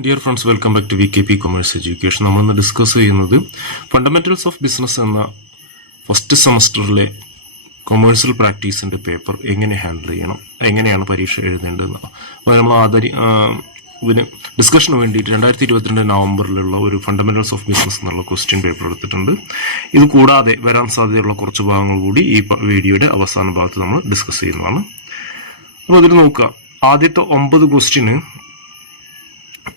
Dear friends, welcome back to VKP commerce education. നമ്മളിന്ന് discuss ചെയ്യുന്നത് fundamentals of business എന്ന first സെമസ്റ്ററിലെ commercial പ്രാക്ടീസിന്റെ പേപ്പർ എങ്ങനെ ഹാൻഡിൽ ചെയ്യണം, എങ്ങനെയാണ് പരീക്ഷ എഴുതേണ്ടതെന്നാണ്. അപ്പോൾ നമ്മൾ ഇതിന് ഡിസ്കഷന് വേണ്ടിയിട്ട് 2022 നവംബറിലുള്ള ഒരു ഫണ്ടമെന്റൽസ് ഓഫ് ബിസിനസ് എന്നുള്ള ക്വസ്റ്റ്യൻ പേപ്പർ എടുത്തിട്ടുണ്ട്. ഇത് കൂടാതെ വരാൻ സാധ്യതയുള്ള കുറച്ച് ഭാഗങ്ങൾ കൂടി ഈ വീഡിയോയുടെ അവസാന ഭാഗത്ത് നമ്മൾ ഡിസ്കസ് ചെയ്യുന്നതാണ്. അപ്പോൾ അതിൽ നോക്കുക, ആദ്യത്തെ 9 ക്വസ്റ്റ്യന്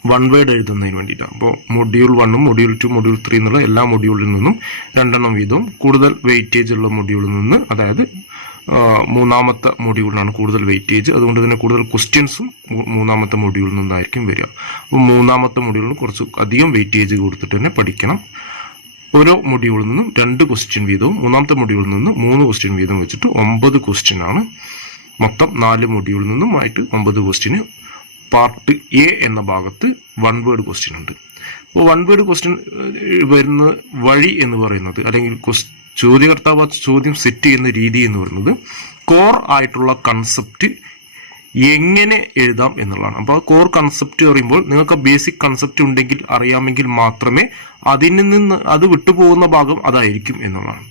വൺ വേർഡ് എഴുതുന്നതിന് വേണ്ടിയിട്ടാണ്. അപ്പോൾ മൊഡ്യൂൾ 1, മൊഡ്യൂൾ 2, മൊഡ്യൂൾ 3 എന്നുള്ള എല്ലാ മൊഡ്യൂളിൽ നിന്നും 2 വീതവും കൂടുതൽ വെയിറ്റേജ് ഉള്ള മൊഡ്യൂളിൽ നിന്ന്, അതായത് മൂന്നാമത്തെ മൊഡ്യൂളിനാണ് കൂടുതൽ വെയിറ്റേജ്. അതുകൊണ്ട് തന്നെ കൂടുതൽ ക്വസ്റ്റ്യൻസും മൂന്നാമത്തെ മൊഡ്യൂളിൽ നിന്നായിരിക്കും വരിക. അപ്പോൾ മൂന്നാമത്തെ മൊഡ്യൂളിന് കുറച്ച് അധികം വെയിറ്റേജ് കൊടുത്തിട്ട് തന്നെ പഠിക്കണം. ഓരോ മൊഡ്യൂളിൽ നിന്നും 2 ക്വസ്റ്റ്യൻ വീതവും, മൂന്നാമത്തെ മൊഡ്യൂളിൽ നിന്ന് 3 ക്വസ്റ്റ്യൻ വീതം വെച്ചിട്ട് 9 ക്വസ്റ്റ്യൻ ആണ്. മൊത്തം 4 മൊഡ്യൂളിൽ നിന്നും ആയിട്ട് 9 ക്വസ്റ്റ്യന്. പാർട്ട് എ എന്ന ഭാഗത്ത് വൺ വേർഡ് ക്വസ്റ്റ്യൻ ഉണ്ട്. അപ്പോൾ വൺ വേർഡ് ക്വസ്റ്റ്യൻ വരുന്ന വഴി എന്ന് പറയുന്നത്, അല്ലെങ്കിൽ ചോദ്യകർത്താവ് ചോദ്യം സെറ്റ് ചെയ്യുന്ന രീതി എന്ന് പറയുന്നത്, കോർ ആയിട്ടുള്ള കൺസെപ്റ്റ് എങ്ങനെ എഴുതാം എന്നുള്ളതാണ്. അപ്പോൾ കോർ കൺസെപ്റ്റ് പറയുമ്പോൾ നിങ്ങൾക്ക് ബേസിക് കൺസെപ്റ്റ് ഉണ്ടെങ്കിൽ, അറിയാമെങ്കിൽ മാത്രമേ അതിൽ നിന്ന് അത് വിട്ടുപോകുന്ന ഭാഗം അതായിരിക്കും എന്നുള്ളതാണ്.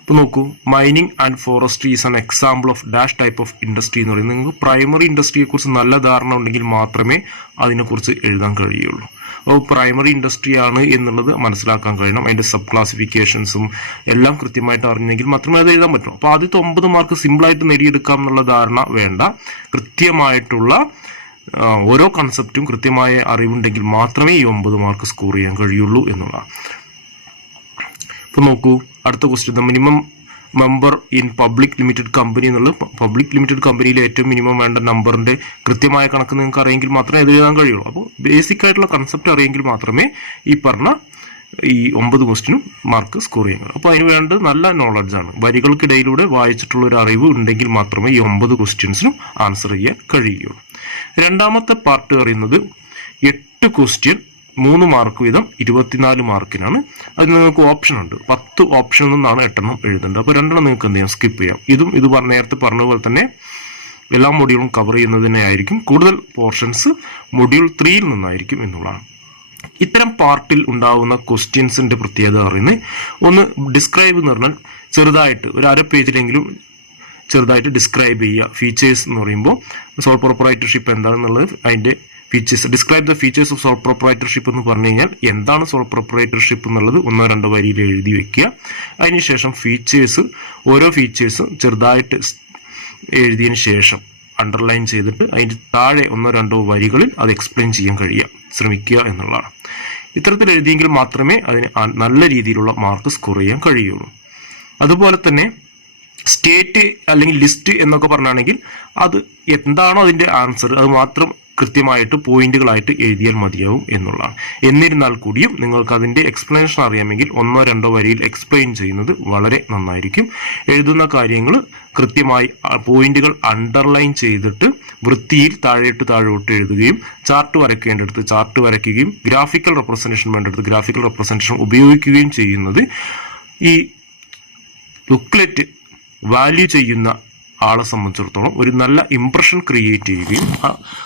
ഇപ്പോൾ നോക്കൂ, mining and forestry is an example of dash type of industry എന്ന് പറയുന്നത്. നിങ്ങൾക്ക് പ്രൈമറി ഇൻഡസ്ട്രിയെ കുറിച്ച് നല്ല ധാരണ ഉണ്ടെങ്കിൽ മാത്രമേ അതിനെക്കുറിച്ച് എഴുതാൻ കഴിയുള്ളൂ. അപ്പോൾ പ്രൈമറി ഇൻഡസ്ട്രി ആണ് എന്നുള്ളത് മനസ്സിലാക്കാൻ കഴിയണം. അതിന്റെ സബ് ക്ലാസിഫിക്കേഷൻസും എല്ലാം കൃത്യമായിട്ട് അറിഞ്ഞെങ്കിൽ മാത്രമേ അത് എഴുതാൻ പറ്റൂ. അപ്പോൾ ആദ്യത്തെ 9 മാർക്ക് സിമ്പിളായിട്ട് നേടിയെടുക്കാം എന്നുള്ള ധാരണ വേണ്ട. കൃത്യമായിട്ടുള്ള ഓരോ കൺസെപ്റ്റും കൃത്യമായ അറിവുണ്ടെങ്കിൽ മാത്രമേ ഈ 9 മാർക്ക് സ്കോർ ചെയ്യാൻ കഴിയുള്ളൂ എന്നുള്ളതാണ്. ഇപ്പൊ നോക്കൂ, അടുത്ത question, the minimum member in public limited company എന്നുള്ളത്. പബ്ലിക് ലിമിറ്റഡ് കമ്പനിയിലെ ഏറ്റവും മിനിമം വേണ്ട നമ്പറിന്റെ കൃത്യമായ കണക്ക് നിങ്ങൾക്ക് അറിയെങ്കിൽ മാത്രമേ അത് എഴുതാൻ കഴിയുള്ളൂ. അപ്പോൾ ബേസിക് ആയിട്ടുള്ള കൺസെപ്റ്റ് അറിയെങ്കിൽ മാത്രമേ ഈ പറഞ്ഞ ഈ 9 ക്വസ്റ്റ്യനും മാർക്ക് സ്കോർ ചെയ്യാൻ കഴിയും. അപ്പോൾ അതിന് വേണ്ടത് നല്ല നോളജാണ്. വരികൾക്കിടയിലൂടെ വായിച്ചിട്ടുള്ള ഒരു അറിവ് ഉണ്ടെങ്കിൽ മാത്രമേ ഈ 9 ക്വസ്റ്റ്യൻസിനും ആൻസർ ചെയ്യാൻ കഴിയുള്ളൂ. രണ്ടാമത്തെ പാർട്ട് പറയുന്നത് 8 ക്വസ്റ്റ്യൻ 3 മാർക്ക് വീതം 24 മാർക്കിനാണ്. അതിന് നിങ്ങൾക്ക് ഓപ്ഷൻ ഉണ്ട്. 10 ഓപ്ഷനിൽ നിന്നാണ് 8 എഴുതേണ്ടത്. അപ്പോൾ 2 നിങ്ങൾക്ക് എന്ത് ചെയ്യാം, സ്കിപ്പ് ചെയ്യാം. ഇത് നേരത്തെ പറഞ്ഞ പോലെ തന്നെ എല്ലാ മൊഡ്യൂളും കവർ ചെയ്യുന്നതിനെ ആയിരിക്കും. കൂടുതൽ പോർഷൻസ് മൊഡ്യൂൾ 3 നിന്നായിരിക്കും എന്നുള്ളതാണ്. ഇത്തരം പാർട്ടിൽ ഉണ്ടാവുന്ന ക്വസ്റ്റ്യൻസിന്റെ പ്രത്യേകത പറയുന്നത്, ഒന്ന് ഡിസ്ക്രൈബ് എന്ന് പറഞ്ഞാൽ ചെറുതായിട്ട് ഒരു 1/2 പേജിലെങ്കിലും ചെറുതായിട്ട് ഡിസ്ക്രൈബ് ചെയ്യുക. ഫീച്ചേഴ്സ് എന്ന് പറയുമ്പോൾ സോൾ പ്രൊപ്രൈറ്റർഷിപ്പ് എന്താണെന്നുള്ളത്, അതിന്റെ features, describe the features of sole proprietorship എന്ന് പറഞ്ഞു കഴിഞ്ഞാൽ എന്താണ് സോൾ പ്രൊപ്രൈറ്റർഷിപ്പ് എന്നുള്ളത് 1-2 വരിയിൽ എഴുതി വെക്കുക. അതിനുശേഷം ഫീച്ചേഴ്സ്, ഓരോ ഫീച്ചേഴ്സും ചെറുതായിട്ട് എഴുതിയതിന് ശേഷം അണ്ടർലൈൻ ചെയ്തിട്ട് അതിന്റെ താഴെ 1-2 വരികളിൽ അത് എക്സ്പ്ലെയിൻ ചെയ്യാൻ ശ്രമിക്കുക എന്നുള്ളതാണ്. ഇത്തരത്തിൽ എഴുതിയെങ്കിൽ മാത്രമേ അതിന് നല്ല രീതിയിലുള്ള മാർക്ക് സ്കോർ ചെയ്യാൻ കഴിയുള്ളൂ. അതുപോലെ തന്നെ സ്റ്റേറ്റ് അല്ലെങ്കിൽ ലിസ്റ്റ് എന്നൊക്കെ പറഞ്ഞാണെങ്കിൽ അത് എന്താണോ അതിന്റെ ആൻസർ അത് മാത്രം കൃത്യമായിട്ട് പോയിന്റുകളായിട്ട് എഴുതിയാൽ മതിയാവും എന്നുള്ളതാണ്. എന്നിരുന്നാൽ കൂടിയും നിങ്ങൾക്ക് അതിന്റെ എക്സ്പ്ലനേഷൻ അറിയാമെങ്കിൽ 1-2 വരിയിൽ എക്സ്പ്ലെയിൻ ചെയ്യുന്നത് വളരെ നന്നായിരിക്കും. എഴുതുന്ന കാര്യങ്ങൾ കൃത്യമായി പോയിന്റുകൾ അണ്ടർലൈൻ ചെയ്തിട്ട് വൃത്തിയിൽ താഴോട്ട് എഴുതുകയും, ചാർട്ട് വരയ്ക്കേണ്ടടുത്ത് ചാർട്ട് വരയ്ക്കുകയും, ഗ്രാഫിക്കൽ റെപ്രസെന്റേഷൻ വേണ്ടടുത്ത് ഗ്രാഫിക്കൽ റെപ്രസെന്റേഷൻ ഉപയോഗിക്കുകയും ചെയ്യുന്നത് ഈ ബുക്ക്ലെറ്റ് വാല്യൂ ചെയ്യുന്ന ആളെ സംബന്ധിച്ചിടത്തോളം ഒരു നല്ല ഇംപ്രഷൻ ക്രിയേറ്റ് ചെയ്യുകയും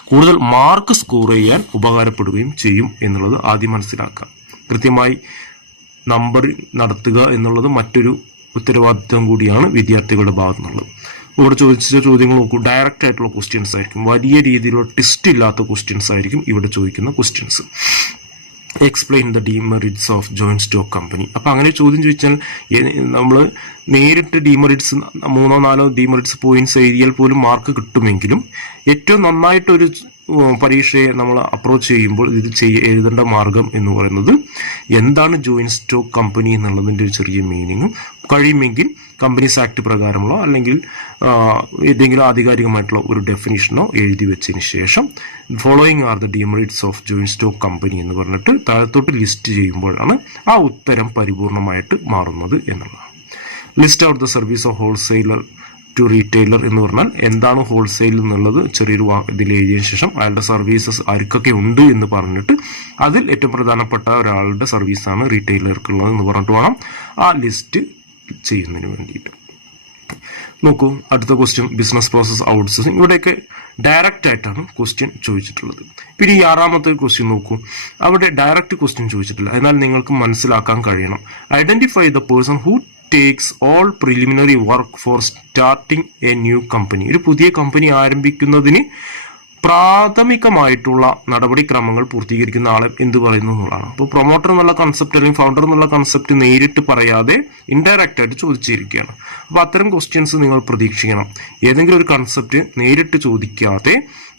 കൂടുതൽ മാർക്ക് സ്കോർ ചെയ്യാൻ ഉപകാരപ്പെടുകയും ചെയ്യും എന്നുള്ളത് ആദ്യം മനസ്സിലാക്കാം. കൃത്യമായി നമ്പർ നടത്തുക എന്നുള്ളത് മറ്റൊരു ഉത്തരവാദിത്വം കൂടിയാണ് വിദ്യാർത്ഥികളുടെ ഭാഗത്തു നിന്നുള്ളത്. ഇവിടെ ചോദിച്ച ചോദ്യങ്ങൾ നോക്കൂ, ഡയറക്റ്റ് ആയിട്ടുള്ള ക്വസ്റ്റ്യൻസ് ആയിരിക്കും. വലിയ രീതിയിലുള്ള ടെസ്റ്റ് ഇല്ലാത്ത ക്വസ്റ്റ്യൻസ് ആയിരിക്കും ഇവിടെ ചോദിക്കുന്ന questions. Explain the demerits of joint stock company. അപ്പൊ അങ്ങനെ ചോദ്യം ചോദിച്ചാൽ നമ്മൾ നേരിട്ട് ഡിമെറിറ്റ്സ് 3-4 ഡിമെറിറ്റ്സ് പോയിന്റ്സ് എഴുതിയാൽ പോലും മാർക്ക് കിട്ടുമെങ്കിലും ഏറ്റവും നന്നായിട്ടൊരു പരീക്ഷയെ നമ്മൾ അപ്രോച്ച് ചെയ്യുമ്പോൾ ഇത് എഴുതേണ്ട മാർഗം എന്ന് പറയുന്നത് എന്താണ് ജോയിന്റ് സ്റ്റോക്ക് കമ്പനി എന്നുള്ളതിന്റെ ഒരു ചെറിയ മീനിങ്ങും, കഴിയുമെങ്കിൽ കമ്പനീസ് ആക്ട് പ്രകാരമുള്ള അല്ലെങ്കിൽ ഏതെങ്കിലും ആധികാരികമായിട്ടുള്ള ഒരു ഡെഫിനിഷനോ എഴുതി വെച്ചതിന് ശേഷം following are the demerits of joint stock company എന്ന് പറഞ്ഞിട്ട് താഴത്തോട്ട് ലിസ്റ്റ് ചെയ്യുമ്പോഴാണ് ആ ഉത്തരം പരിപൂർണമായിട്ട് മാറുന്നത് എന്നുള്ളതാണ്. List out the service of wholesaler to retailer എന്ന് പറഞ്ഞാൽ എന്താണ് ഹോൾസെയിൽ എന്നുള്ളത് ചെറിയൊരു ഇതിൽ എഴുതിയതിനു ശേഷം അയാളുടെ സർവീസസ് ആർക്കൊക്കെ ഉണ്ട് എന്ന് പറഞ്ഞിട്ട് അതിൽ ഏറ്റവും പ്രധാനപ്പെട്ട ഒരാളുടെ സർവീസാണ് റീറ്റെയിലർക്കുള്ളത് എന്ന് പറഞ്ഞിട്ട് വേണം ആ ലിസ്റ്റ് ചെയ്യുന്നതിന് വേണ്ടിയിട്ട്. നോക്കൂ, അടുത്ത ക്വസ്റ്റ്യൻ ബിസിനസ് പ്രോസസ് ഔട്ട്സോഴ്സിംഗ്. ഇവിടെയൊക്കെ ഡയറക്റ്റ് ആയിട്ടാണ് ക്വസ്റ്റ്യൻ ചോദിച്ചിട്ടുള്ളത്. പിന്നെ ഈ 6ാമത്തെ ക്വസ്റ്റ്യൻ നോക്കൂ, അവിടെ ഡയറക്റ്റ് ക്വസ്റ്റ്യൻ ചോദിച്ചിട്ടില്ല, എന്നാൽ നിങ്ങൾക്ക് മനസ്സിലാക്കാൻ കഴിയണം. Identify the person who takes all preliminary work for starting A new company. ഒരു പുതിയ കമ്പനി ആരംഭിക്കുന്നതിന് പ്രാഥമികമായിട്ടുള്ള നടപടിക്രമങ്ങൾ പൂർത്തീകരിക്കുന്ന ആളെ എന്ത് പറയുന്നു എന്നുള്ളതാണ്. അപ്പോൾ പ്രൊമോട്ടർ എന്നുള്ള കൺസെപ്റ്റ് അല്ലെങ്കിൽ ഫൗണ്ടർ എന്നുള്ള കൺസെപ്റ്റ് നേരിട്ട് പറയാതെ ഇൻഡയറക്റ്റ് ആയിട്ട് ചോദിച്ചിരിക്കുകയാണ്. അപ്പോൾ അത്തരം ക്വസ്റ്റ്യൻസ് നിങ്ങൾ പ്രതീക്ഷിക്കണം. ഏതെങ്കിലും ഒരു കൺസെപ്റ്റ് നേരിട്ട് ചോദിക്കാതെ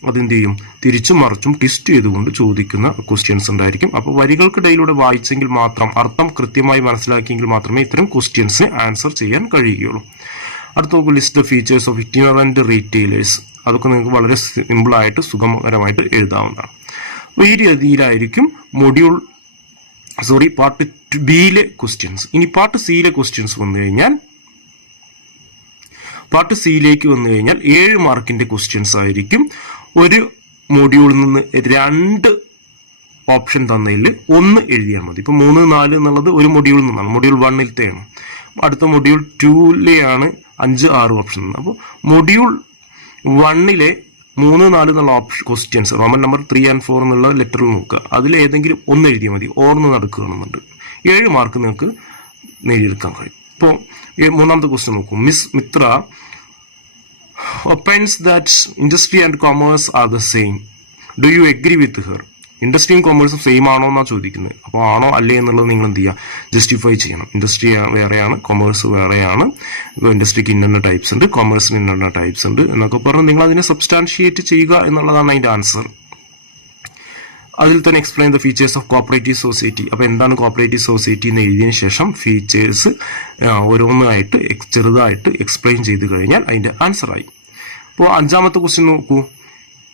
അതെന്ത് ചെയ്യും, തിരിച്ചും മറിച്ചും ട്വിസ്റ്റ് ചെയ്തുകൊണ്ട് ചോദിക്കുന്ന ക്വസ്റ്റ്യൻസ് ഉണ്ടായിരിക്കും. അപ്പോൾ വരികൾക്കിടയിലൂടെ വായിച്ചെങ്കിൽ മാത്രം, അർത്ഥം കൃത്യമായി മനസ്സിലാക്കിയെങ്കിൽ മാത്രമേ ഇത്തരം ക്വസ്റ്റ്യൻസിന് ആൻസർ ചെയ്യാൻ കഴിയുകയുള്ളൂ. അടുത്ത നോക്കൂ, list the features of itinerant retailers. അതൊക്കെ നിങ്ങൾക്ക് വളരെ സിമ്പിളായിട്ട് സുഗമകരമായിട്ട് എഴുതാവുന്നതാണ്. അപ്പോൾ ഈ രീതിയിലായിരിക്കും പാർട്ട് ബിയിലെ ക്വസ്റ്റ്യൻസ്. ഇനി പാർട്ട് സിയിലെ ക്വസ്റ്റ്യൻസ് വന്നു കഴിഞ്ഞാൽ, പാർട്ട് സിയിലേക്ക് വന്നു കഴിഞ്ഞാൽ 7 മാർക്കിന്റെ ക്വസ്റ്റ്യൻസ് ആയിരിക്കും. ഒരു മൊഡ്യൂളിൽ നിന്ന് 2 ഓപ്ഷൻ തന്നതിൽ 1 എഴുതിയാൽ മതി. ഇപ്പൊ 3, 4 എന്നുള്ളത് ഒരു മൊഡ്യൂളിൽ നിന്നാണ്, മൊഡ്യൂൾ 1-ലെയാണ്. അടുത്ത മൊഡ്യൂൾ 2-ലെയാണ് 5, 6 ഓപ്ഷൻ. അപ്പോൾ മൊഡ്യൂൾ 1-ലെ 3, 4 എന്നുള്ള ക്വസ്റ്റ്യൻസ് റോമൻ നമ്പർ 3 and 4 എന്നുള്ള ലെറ്ററിൽ നോക്കുക. അതിൽ ഏതെങ്കിലും 1 എഴുതിയാൽ മതി. ഓർന്ന് നടക്കുകയാണെന്നുണ്ട് 7 മാർക്ക് നിങ്ങൾക്ക് നേടിയെടുക്കാൻ കഴിയും. ഇപ്പോൾ 3ാമത്തെ ക്വസ്റ്റ്യൻ നോക്കൂ. Miss Mitra opines that industry and commerce are the same. Do you agree with her? ഇൻഡസ്ട്രിയും കൊമേഴ്സും സെയിം ആണോ എന്നാണ് ചോദിക്കുന്നത്. അപ്പോൾ ആണോ അല്ലേ എന്നുള്ളത് നിങ്ങൾ എന്ത് ചെയ്യുക, ജസ്റ്റിഫൈ ചെയ്യണം. ഇൻഡസ്ട്രി വേറെയാണ്, കൊമേഴ്സ് വേറെയാണ്. ഇൻഡസ്ട്രിക്ക് ഇന്ന ടൈപ്സ് ഉണ്ട്, കൊമേഴ്സിന് ഇന്ന ടൈപ്സ് ഉണ്ട് എന്നൊക്കെ പറഞ്ഞ് നിങ്ങൾ അതിനെ സബ്സ്റ്റാൻഷിയേറ്റ് ചെയ്യുക എന്നുള്ളതാണ് അതിന്റെ ആൻസർ. അതിൽ തന്നെ explain the features of cooperative society. അപ്പോൾ എന്താണ് കോപ്പറേറ്റീവ് സൊസൈറ്റി എന്ന് എഴുതിയതിനു ശേഷം ഫീച്ചേഴ്സ് ഓരോന്നായിട്ട് ചെറുതായിട്ട് എക്സ്പ്ലെയിൻ ചെയ്ത് കഴിഞ്ഞാൽ അതിന്റെ ആൻസറായി. അപ്പോൾ 5ാമത്തെ ക്വസ്റ്റ്യൻ നോക്കൂ.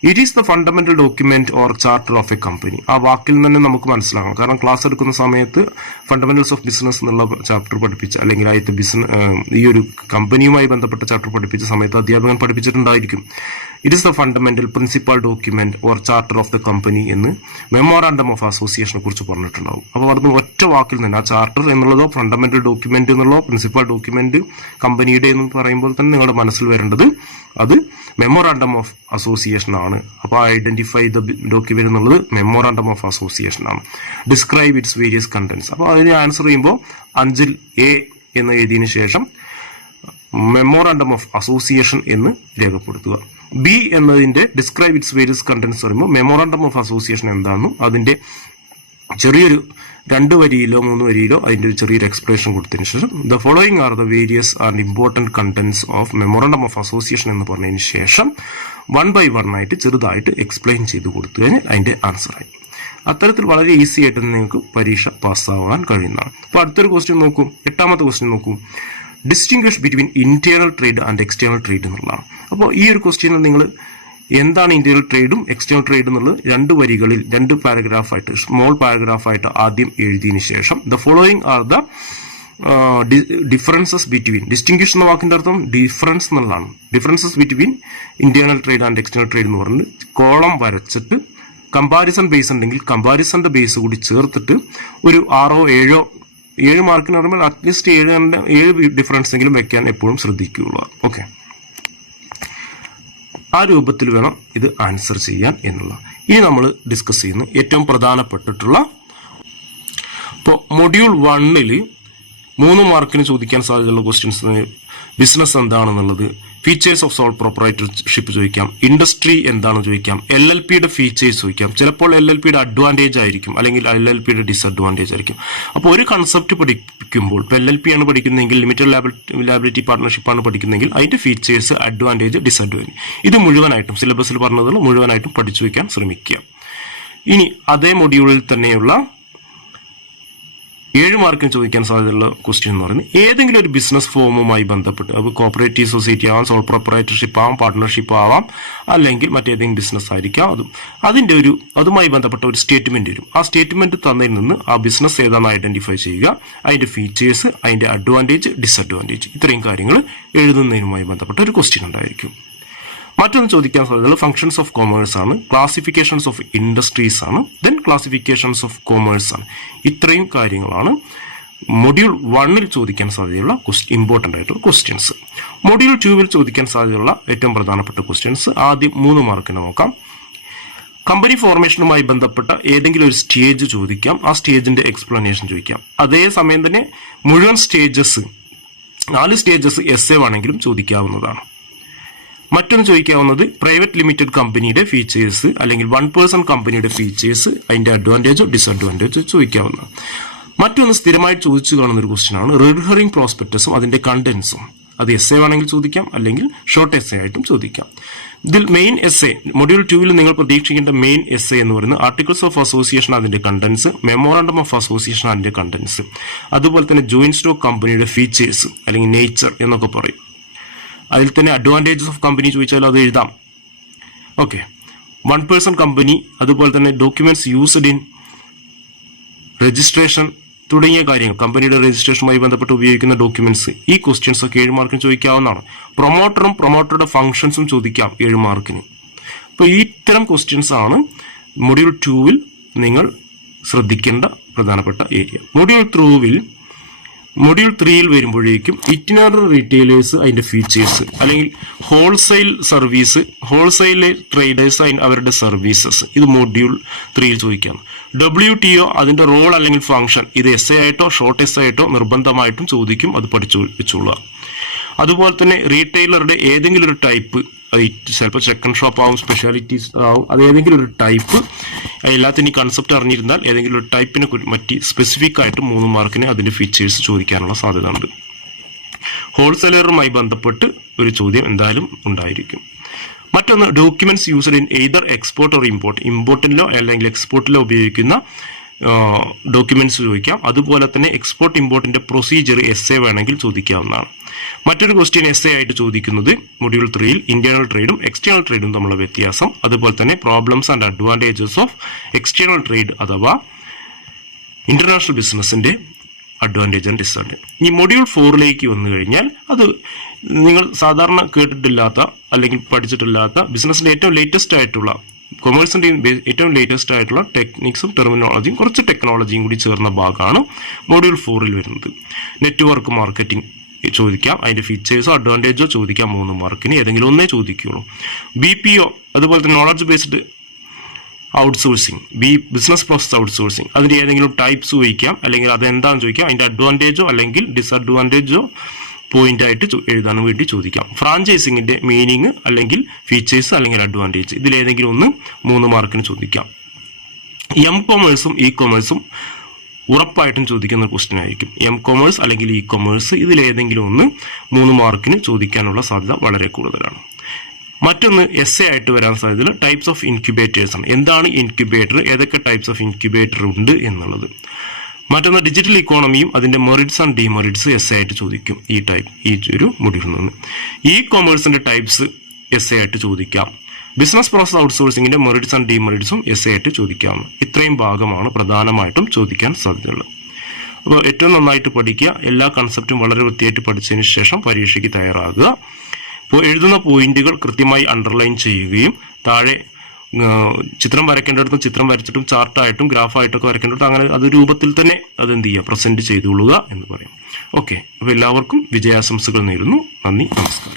It is the fundamental document or charter of A company. ആ വാക്കിൽ തന്നെ നമുക്ക് മനസ്സിലാക്കണം. കാരണം ക്ലാസ് എടുക്കുന്ന സമയത്ത് ഫണ്ടമെന്റൽസ് ഓഫ് ബിസിനസ് എന്നുള്ള ചാപ്റ്റർ പഠിപ്പിച്ച, അല്ലെങ്കിൽ ആദ്യത്തെ ഈ ഒരു കമ്പനിയുമായി ബന്ധപ്പെട്ട ചാപ്റ്റർ പഠിപ്പിച്ച സമയത്ത് അധ്യാപകൻ പഠിപ്പിച്ചിട്ടുണ്ടായിരിക്കും. It is the fundamental principal document or charter of the company എന്ന് മെമ്മോറാണ്ടം ഓഫ് അസോസിയേഷനെ കുറിച്ച് പറഞ്ഞിട്ടുണ്ടാവും. അപ്പോൾ അവിടുന്ന് ഒറ്റ വാക്കിൽ തന്നെ ആ ചാർട്ടർ എന്നുള്ളതോ ഫണ്ടമെന്റൽ ഡോക്യുമെന്റ് എന്നുള്ളതോ പ്രിൻസിപ്പൽ ഡോക്യുമെന്റ് കമ്പനിയുടെ എന്ന് പറയുമ്പോൾ തന്നെ നിങ്ങളുടെ മനസ്സിൽ വരേണ്ടത് അത് മെമ്മോറാണ്ടം ഓഫ് അസോസിയേഷൻ ആണ്. അപ്പോൾ ഐഡന്റിഫൈ ദ ഡോക്യുമെന്റ് എന്നുള്ളത് മെമ്മോറാണ്ടം ഓഫ് അസോസിയേഷൻ ആണ്. Describe it's various contents. അപ്പോൾ അതിന് ആൻസർ ചെയ്യുമ്പോൾ 5-ൽ A എന്ന് എഴുതിയതിനു ശേഷം മെമ്മോറാണ്ടം ഓഫ് അസോസിയേഷൻ എന്ന് രേഖപ്പെടുത്തുക. B എന്നതിന്റെ ഡിസ്ക്രൈബ് ഇറ്റ്സ് വേരിയസ് കണ്ടന്റ്സ് പറയുമ്പോൾ മെമ്മോറാണ്ടം ഓഫ് അസോസിയേഷൻ എന്താണെന്നും അതിന്റെ ചെറിയൊരു 2 വരിയിലോ 3 വരിയിലോ അതിന്റെ ഒരു ചെറിയൊരു എക്സ്പ്ലനേഷൻ കൊടുത്തതിന് ശേഷം the following are the various and important contents of memorandum of association എന്ന് പറഞ്ഞതിന് ശേഷം 1 by 1 ആയിട്ട് ചെറുതായിട്ട് എക്സ്പ്ലെയിൻ ചെയ്ത് കൊടുത്തു കഴിഞ്ഞാൽ അതിന്റെ ആൻസറായി. അത്തരത്തിൽ വളരെ ഈസി ആയിട്ട് നിങ്ങൾക്ക് പരീക്ഷ പാസ്സാവാൻ കഴിയുന്നതാണ്. അപ്പോൾ അടുത്തൊരു ക്വസ്റ്റ്യൻ നോക്കൂ. 8ാമത്തെ ക്വസ്റ്റ്യൻ നോക്കൂ. Distinguish between internal trade and external trade എന്നുള്ളതാണ്. അപ്പോൾ ഈ ഒരു ക്വസ്റ്റ്യനിൽ നിങ്ങൾ എന്താണ് ഇന്റേണൽ ട്രേഡും എക്സ്റ്റേണൽ ട്രേഡ് എന്നുള്ളത് 2 വരികളിൽ 2 പാരഗ്രാഫായിട്ട് സ്മോൾ പാരഗ്രാഫായിട്ട് ആദ്യം എഴുതിയതിനു ശേഷം the following are the differences between. Distinguish എന്ന വാക്കിന്റെ അർത്ഥം ഡിഫറൻസ് എന്നുള്ളതാണ്. Differences between internal trade and external trade എന്ന് പറഞ്ഞ് കോളം വരച്ചിട്ട് കമ്പാരിസൺ ബേസ് ഉണ്ടെങ്കിൽ കമ്പാരിസന്റെ ബേസ് കൂടി ചേർത്തിട്ട് ഒരു 6 7 7 മാർക്കിന് പറയുമ്പോൾ അറ്റ്ലീസ്റ്റ് 7 ഡിഫറൻസ് എങ്കിലും വെക്കാൻ എപ്പോഴും ശ്രദ്ധിക്കുകയുള്ളൂ. ഓക്കെ, ആ രൂപത്തിൽ വേണം ഇത് ആൻസർ ചെയ്യാൻ എന്നുള്ള. ഇനി നമ്മൾ ഡിസ്കസ് ചെയ്യുന്ന ഏറ്റവും പ്രധാനപ്പെട്ടിട്ടുള്ള, ഇപ്പോൾ മൊഡ്യൂൾ 1-ൽ 3 മാർക്കിന് ചോദിക്കാൻ സാധ്യതയുള്ള ക്വസ്റ്റ്യൻസ് ബിസിനസ് എന്താണെന്നുള്ളത്, ഫീച്ചേഴ്സ് ഓഫ് സോൾ പ്രൊപ്പറൈറ്റർഷിപ്പ് ചോദിക്കാം, ഇൻഡസ്ട്രി എന്താണെന്ന് ചോദിക്കാം, LLPയുടെ ഫീച്ചേഴ്സ് ചോദിക്കാം. ചിലപ്പോൾ LLPയുടെ അഡ്വാൻറ്റേജ് ആയിരിക്കും, അല്ലെങ്കിൽ LLPയുടെ ഡിസഡ്വാൻറ്റേജ് ആയിരിക്കും. അപ്പോൾ ഒരു കൺസെപ്റ്റ് പഠിക്കുമ്പോൾ ഇപ്പോൾ LLP ആണ് പഠിക്കുന്നതെങ്കിൽ, ലിമിറ്റഡ് ലയബിലിറ്റി പാർട്ണർഷിപ്പ് ആണ് പഠിക്കുന്നതെങ്കിൽ അതിന്റെ ഫീച്ചേഴ്സ്, അഡ്വാൻറ്റേജ്, ഡിസഡ്വാൻറ്റേജ് ഇത് മുഴുവനായിട്ടും സിലബസിൽ പറഞ്ഞതിൽ മുഴുവനായിട്ടും പഠിച്ചു വയ്ക്കാൻ ശ്രമിക്കുക. ഇനി അതേ മൊഡ്യൂളിൽ തന്നെയുള്ള 7 മാർക്കിന് ചോദിക്കാൻ സാധ്യതയുള്ള ക്വസ്റ്റ്യൻ എന്ന് പറയുന്നത് ഏതെങ്കിലും ഒരു ബിസിനസ് ഫോമുമായി ബന്ധപ്പെട്ട്, അത് കോപ്പറേറ്റീവ് സൊസൈറ്റി ആവാം, സോൾ പ്രൊപ്പറേറ്റർഷിപ്പ് ആവാം, പാർട്ട്ണർഷിപ്പ് ആവാം, അല്ലെങ്കിൽ മറ്റേതെങ്കിലും ബിസിനസ് ആയിരിക്കാം. അതുമായി ബന്ധപ്പെട്ട ഒരു സ്റ്റേറ്റ്മെന്റ് വരും. ആ സ്റ്റേറ്റ്മെന്റ് തന്നതിൽ നിന്ന് ആ ബിസിനസ് ഏതാണെന്ന് ഐഡന്റിഫൈ ചെയ്യുക, അതിന്റെ ഫീച്ചേഴ്സ്, അതിന്റെ അഡ്വാൻറ്റേജ്, ഡിസഡ്വാൻറ്റേജ് ഇത്രയും കാര്യങ്ങൾ എഴുതുന്നതിനുമായി ബന്ധപ്പെട്ട ഒരു ക്വസ്റ്റ്യൻ ഉണ്ടായിരിക്കും. മറ്റൊന്ന് ചോദിക്കാൻ സാധ്യതയുള്ള ഫംഗ്ഷൻസ് ഓഫ് കൊമേഴ്സ് ആണ്, ക്ലാസിഫിക്കേഷൻസ് ഓഫ് ഇൻഡസ്ട്രീസ് ആണ്, ദെൻ ക്ലാസിഫിക്കേഷൻസ് ഓഫ് കൊമേഴ്സ് ആണ്. ഇത്രയും കാര്യങ്ങളാണ് മൊഡ്യൂൾ 1-ൽ ചോദിക്കാൻ സാധ്യതയുള്ള ഇമ്പോർട്ടൻ്റ് ആയിട്ടുള്ള ക്വസ്റ്റ്യൻസ്. മൊഡ്യൂൾ 2-ൽ ചോദിക്കാൻ സാധ്യതയുള്ള ഏറ്റവും പ്രധാനപ്പെട്ട ക്വസ്റ്റ്യൻസ് ആദ്യം 3 മാർക്കിന് നോക്കാം. കമ്പനി ഫോർമേഷനുമായി ബന്ധപ്പെട്ട ഏതെങ്കിലും ഒരു സ്റ്റേജ് ചോദിക്കാം, ആ സ്റ്റേജിന്റെ എക്സ്പ്ലനേഷൻ ചോദിക്കാം. അതേസമയം തന്നെ മുഴുവൻ സ്റ്റേജസ് 4 സ്റ്റേജസ് എസ്സേ ആണെങ്കിലും ചോദിക്കാവുന്നതാണ്. മറ്റൊന്ന് ചോദിക്കാവുന്നത് പ്രൈവറ്റ് ലിമിറ്റഡ് കമ്പനിയുടെ ഫീച്ചേഴ്സ് അല്ലെങ്കിൽ 1% കമ്പനിയുടെ ഫീച്ചേഴ്സ്, അതിന്റെ അഡ്വാൻറ്റേജോ ഡിസഡ്വാൻറ്റേജോ ചോദിക്കാവുന്നതാണ്. മറ്റൊന്ന് സ്ഥിരമായി ചോദിച്ചു കാണുന്ന ഒരു ക്വസ്റ്റ്യൻ ആണ് റെഡ് ഹെറിംഗ് പ്രോസ്പെക്ടസും അതിന്റെ കണ്ടന്റ്സും. അത് എസ്സേ ആണെങ്കിൽ ചോദിക്കാം, അല്ലെങ്കിൽ ഷോർട്ട് എസ്സേ ആയിട്ടും ചോദിക്കാം. ഇതിൽ മെയിൻ എസ്സേ മൊഡ്യൂൾ 2-ൽ നിങ്ങൾ പ്രതീക്ഷിക്കേണ്ട മെയിൻ എസ്സേ എന്ന് പറയുന്നത് ആർട്ടിക്കിൾസ് ഓഫ് അസോസിയേഷൻ അതിന്റെ കണ്ടന്റ്സ്, മെമ്മോറാണ്ടം ഓഫ് അസോസിയേഷൻ അതിന്റെ കണ്ടന്റ്സ്, അതുപോലെ തന്നെ ജോയിന്റ് സ്റ്റോക്ക് കമ്പനിയുടെ ഫീച്ചേഴ്സ് അല്ലെങ്കിൽ നേച്ചർ എന്നൊക്കെ പറയും. അതിൽ തന്നെ അഡ്വാൻറ്റേജസ് ഓഫ് കമ്പനി ചോദിച്ചാൽ അത് എഴുതാം. ഓക്കെ, 1% കമ്പനി, അതുപോലെ തന്നെ ഡോക്യുമെന്റ്സ് യൂസ്ഡ് ഇൻ രജിസ്ട്രേഷൻ തുടങ്ങിയ കാര്യങ്ങൾ, കമ്പനിയുടെ രജിസ്ട്രേഷനുമായി ബന്ധപ്പെട്ട് ഉപയോഗിക്കുന്ന ഡോക്യുമെന്റ്സ്, ഈ ക്വസ്റ്റ്യൻസ് ഒക്കെ 7 മാർക്കിന് ചോദിക്കാവുന്നതാണ്. പ്രൊമോട്ടറും പ്രൊമോട്ടറുടെ ഫംഗ്ഷൻസും ചോദിക്കാം 7 മാർക്കിന്. അപ്പോൾ ഈ ഇത്തരം ക്വസ്റ്റ്യൻസ് ആണ് മൊഡ്യൂൾ 2-ൽ നിങ്ങൾ ശ്രദ്ധിക്കേണ്ട പ്രധാനപ്പെട്ട ഏരിയ. മൊഡ്യൂൾ 3-ൽ വരുമ്പോഴേക്കും ഇറ്റിനറി റീറ്റെയിലേഴ്സ് അതിന്റെ ഫീച്ചേഴ്സ്, അല്ലെങ്കിൽ ഹോൾസെയിൽ സർവീസ്, ഹോൾസെയിൽ ട്രേഡേഴ്സ് അവരുടെ സർവീസസ്, ഇത് മൊഡ്യൂൾ 3-ൽ ചോദിക്കാം. WTO അതിന്റെ റോൾ അല്ലെങ്കിൽ ഫംഗ്ഷൻ, ഇത് എസ്സേ ആയിട്ടോ ഷോർട്ട് എസ്സേ ആയിട്ടോ നിർബന്ധമായിട്ടും ചോദിക്കും, അത് പഠിച്ചു വെച്ചോളുക. അതുപോലെ തന്നെ റീറ്റെയിലറുടെ ഏതെങ്കിലും ഒരു ടൈപ്പ്, ചിലപ്പോൾ സെക്കൻഡ് ഷോപ്പ് ആവും, സ്പെഷ്യാലിറ്റീസ് ആവും, അത് ഏതെങ്കിലും ഒരു ടൈപ്പ്, എല്ലാത്തിനും കൺസെപ്റ്റ് അറിഞ്ഞിരുന്നാൽ ഏതെങ്കിലും ഒരു ടൈപ്പിനെ പറ്റി സ്പെസിഫിക് ആയിട്ട് 3 മാർക്കിന് അതിന്റെ ഫീച്ചേഴ്സ് ചോദിക്കാനുള്ള സാധ്യത ഉണ്ട്. ഹോൾസെയിലറുമായി ബന്ധപ്പെട്ട് ഒരു ചോദ്യം എന്തായാലും ഉണ്ടായിരിക്കും. മറ്റൊന്ന് documents used in either export or import, ഇമ്പോർട്ടിലോ അല്ലെങ്കിൽ എക്സ്പോർട്ടിലോ ഉപയോഗിക്കുന്ന ഡോക്യുമെന്റ്സ് ചോദിക്കാം. അതുപോലെ തന്നെ എക്സ്പോർട്ട് ഇമ്പോർട്ടിന്റെ പ്രൊസീജിയർ എസ്സേ വേണമെങ്കിൽ ചോദിക്കാവുന്നതാണ്. മറ്റൊരു ക്വസ്റ്റ്യൻ എസ്സേ ആയിട്ട് ചോദിക്കുന്നത് മൊഡ്യൂൾ 3-ൽ ഇന്റേണൽ ട്രേഡും എക്സ്റ്റേണൽ ട്രേഡും തമ്മിലുള്ള വ്യത്യാസം, അതുപോലെ തന്നെ problems and advantages of external trade അഥവാ ഇന്റർനാഷണൽ ബിസിനസിന്റെ അഡ്വാൻറ്റേജ് ആൻഡ് ഡിസഡ്വാൻറ്റേജ്. ഈ മൊഡ്യൂൾ 4-ലേക്ക് വന്നു കഴിഞ്ഞാൽ അത് നിങ്ങൾ സാധാരണ കേട്ടിട്ടില്ലാത്ത അല്ലെങ്കിൽ പഠിച്ചിട്ടില്ലാത്ത ബിസിനസിന്റെ ഏറ്റവും ലേറ്റസ്റ്റ് ആയിട്ടുള്ള, കൊമേഴ്സിന്റെ ഏറ്റവും ലേറ്റസ്റ്റ് ആയിട്ടുള്ള ടെക്നിക്സും ടെർമിനോളജിയും കുറച്ച് ടെക്നോളജിയും കൂടി ചേർന്ന ഭാഗമാണ് മൊഡ്യൂൾ 4-ൽ വരുന്നത്. നെറ്റ്വർക്ക് മാർക്കറ്റിംഗ് ചോദിക്കാം, അതിന്റെ ഫീച്ചേഴ്സോ അഡ്വാൻറ്റേജോ ചോദിക്കാം 3 മാർക്കിന്, ഏതെങ്കിലും ഒന്നേ ചോദിക്കുകയുള്ളൂ. BPO അതുപോലെ തന്നെ knowledge based outsourcing, business process outsourcing, അതിന്റെ ഏതെങ്കിലും ടൈപ്സ് ചോദിക്കാം, അല്ലെങ്കിൽ അതെന്താണെന്ന് ചോദിക്കാം, അതിന്റെ അഡ്വാൻറ്റേജോ അല്ലെങ്കിൽ ഡിസഡ്വാൻറ്റേജോ പോയിന്റ് ആയിട്ട് എഴുതാൻ വേണ്ടി ചോദിക്കാം. ഫ്രാഞ്ചൈസിങ്ങിന്റെ മീനിങ് അല്ലെങ്കിൽ ഫീച്ചേഴ്സ് അല്ലെങ്കിൽ അഡ്വാൻറ്റേജ്, ഇതിലേതെങ്കിലും ഒന്ന് 3 മാർക്കിന് ചോദിക്കാം. കൊമേഴ്സും ഇ കൊമേഴ്സും ഉറപ്പായിട്ടും ചോദിക്കുന്ന ക്വസ്റ്റ്യൻ ആയിരിക്കും. കൊമേഴ്സ് അല്ലെങ്കിൽ ഇ കൊമേഴ്സ്, ഇതിലേതെങ്കിലും ഒന്ന് 3 മാർക്കിന് ചോദിക്കാനുള്ള സാധ്യത വളരെ കൂടുതലാണ്. മറ്റൊന്ന് എസ്സേ ആയിട്ട് വരാൻ സാധ്യത ടൈപ്സ് ഓഫ് ഇൻക്യുബേറ്റേഴ്സ് ആണ്. എന്താണ് ഇൻക്യുബേറ്റർ, ഏതൊക്കെ ടൈപ്സ് ഓഫ് ഇൻക്യുബേറ്റർ ഉണ്ട് എന്നുള്ളത്. മറ്റൊന്ന് ഡിജിറ്റൽ ഇക്കോണമിയും അതിന്റെ മെറിറ്റ്സ് ആൻഡ് ഡിമെറിറ്റ്സ് എസ്സേ ആയിട്ട് ചോദിക്കും ഈ ഒരു മൊഡ്യൂളിൽ നിന്ന്. ഇ കൊമേഴ്സിന്റെ ടൈപ്സ് എസ്സേ ആയിട്ട് ചോദിക്കാം. ബിസിനസ് പ്രോസസ് ഔട്ട്സോഴ്സിംഗിന്റെ മെറിറ്റ്സ് ആൻഡ് ഡിമെറിറ്റ്സും എസ്സേ ആയിട്ട് ചോദിക്കാം. ഇത്രയും ഭാഗമാണ് പ്രധാനമായിട്ടും ചോദിക്കാൻ സാധ്യതയുള്ളത്. അപ്പോൾ ഏറ്റവും നന്നായിട്ട് പഠിക്കുക, എല്ലാ കൺസെപ്റ്റും വളരെ വൃത്തിയായിട്ട് പഠിച്ചതിന് ശേഷം പരീക്ഷയ്ക്ക് തയ്യാറാകുക. ഇപ്പോൾ എഴുതുന്ന പോയിന്റുകൾ കൃത്യമായി അണ്ടർലൈൻ ചെയ്യുകയും താഴെ ചിത്രം വരയ്ക്കേണ്ടിടത്തും ചിത്രം വരച്ചിട്ടും ചാർട്ടായിട്ടും ഗ്രാഫായിട്ടൊക്കെ വരയ്ക്കേണ്ടിടത്തും അങ്ങനെ അത് രൂപത്തിൽ തന്നെ അതെന്ത് ചെയ്യുക, പ്രസന്റ് ചെയ്തുകൊള്ളുക എന്ന് പറയും. ഓക്കെ, അപ്പോൾ എല്ലാവർക്കും വിജയാശംസകൾ നേരുന്നു. നന്ദി, നമസ്കാരം.